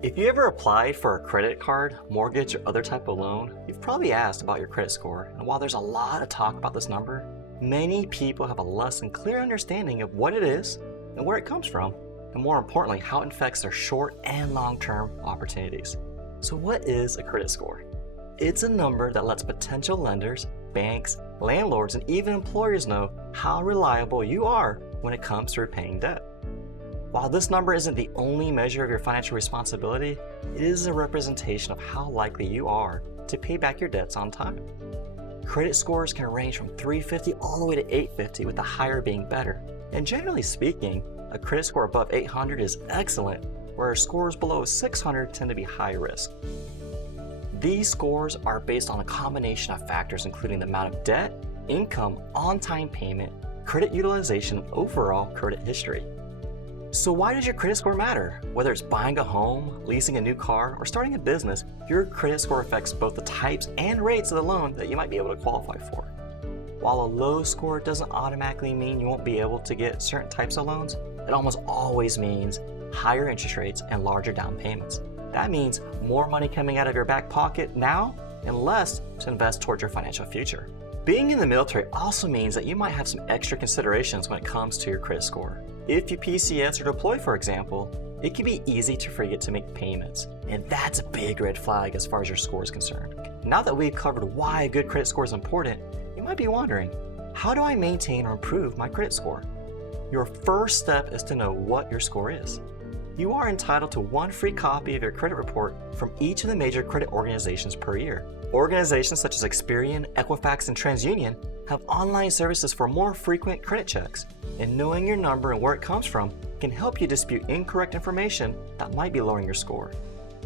If you ever applied for a credit card, mortgage, or other type of loan, you've probably asked about your credit score. And while there's a lot of talk about this number, many people have a less than clear understanding of what it is and where it comes from, and more importantly, how it affects their short and long-term opportunities. So what is a credit score? It's a number that lets potential lenders, banks, landlords, and even employers know how reliable you are when it comes to repaying debt. While this number isn't the only measure of your financial responsibility, it is a representation of how likely you are to pay back your debts on time. Credit scores can range from 350 all the way to 850, with the higher being better. And generally speaking, a credit score above 800 is excellent, whereas scores below 600 tend to be high risk. These scores are based on a combination of factors including the amount of debt, income, on-time payment, credit utilization, and overall credit history. So why does your credit score matter? Whether it's buying a home, leasing a new car, or starting a business, your credit score affects both the types and rates of the loan that you might be able to qualify for. While a low score doesn't automatically mean you won't be able to get certain types of loans, it almost always means higher interest rates and larger down payments. That means more money coming out of your back pocket now and less to invest towards your financial future. Being in the military also means that you might have some extra considerations when it comes to your credit score. If you PCS or deploy, for example, it can be easy to forget to make payments, and that's a big red flag as far as your score is concerned. Now that we've covered why a good credit score is important, you might be wondering, how do I maintain or improve my credit score? Your first step is to know what your score is. You are entitled to one free copy of your credit report from each of the major credit organizations per year. Organizations such as Experian, Equifax, and TransUnion have online services for more frequent credit checks, and knowing your number and where it comes from can help you dispute incorrect information that might be lowering your score.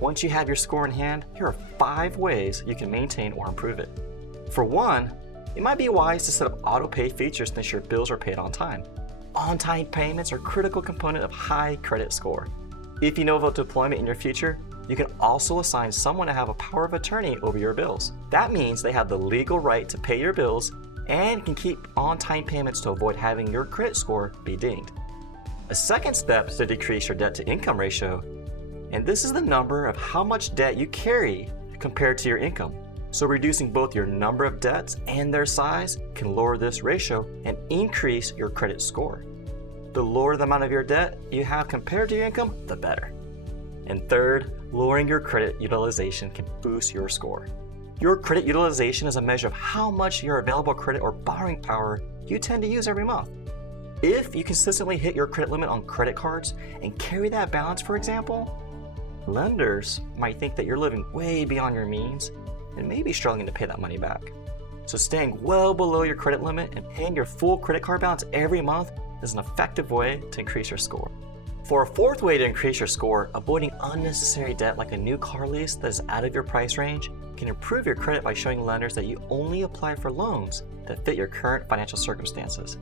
Once you have your score in hand, here are 5 ways you can maintain or improve it. For one, it might be wise to set up auto pay features to ensure bills are paid on time. On-time payments are a critical component of high credit score. If you know about deployment in your future, you can also assign someone to have a power of attorney over your bills. That means they have the legal right to pay your bills and can keep on-time payments to avoid having your credit score be dinged. A second step is to decrease your debt-to-income ratio, and this is the number of how much debt you carry compared to your income. So reducing both your number of debts and their size can lower this ratio and increase your credit score. The lower the amount of your debt you have compared to your income, the better. And third, lowering your credit utilization can boost your score. Your credit utilization is a measure of how much your available credit or borrowing power you tend to use every month. If you consistently hit your credit limit on credit cards and carry that balance, for example, lenders might think that you're living way beyond your means and may be struggling to pay that money back. So staying well below your credit limit and paying your full credit card balance every month is an effective way to increase your score. For a fourth way to increase your score, avoiding unnecessary debt like a new car lease that is out of your price range can improve your credit by showing lenders that you only apply for loans that fit your current financial circumstances.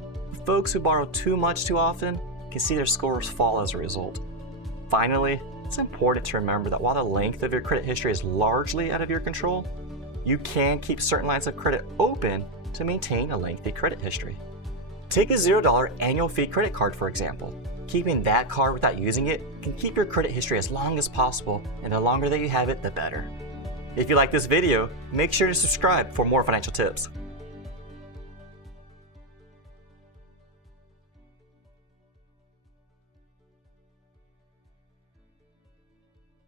Folks who borrow too much too often can see their scores fall as a result. Finally, it's important to remember that while the length of your credit history is largely out of your control, you can keep certain lines of credit open to maintain a lengthy credit history. Take a $0 annual fee credit card, for example. Keeping that card without using it can keep your credit history as long as possible, and the longer that you have it, the better. If you like this video, make sure to subscribe for more financial tips.